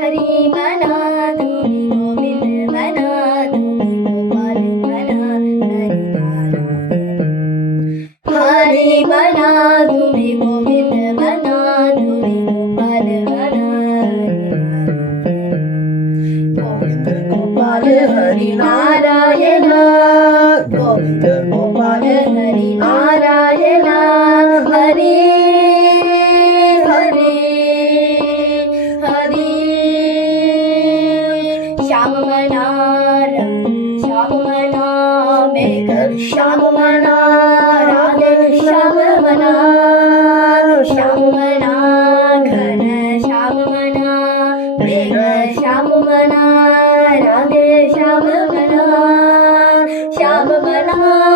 हरी मना तुम्ही गोविंद मना तुम्ही गोपाल मना हरी मना तुम्ही गोविंद मना तुम्ही गोपाल मना गोविंद गोपाल हरी नारायण गोविंद गोपाल हरी नारायण हरी हरी हरी श्याम मना श्याम मना मेघ श्याम मना राधे श्याम मना श्याम मना घन श्याम मना मेघ श्याम मना राधे श्याम मना श्याम मना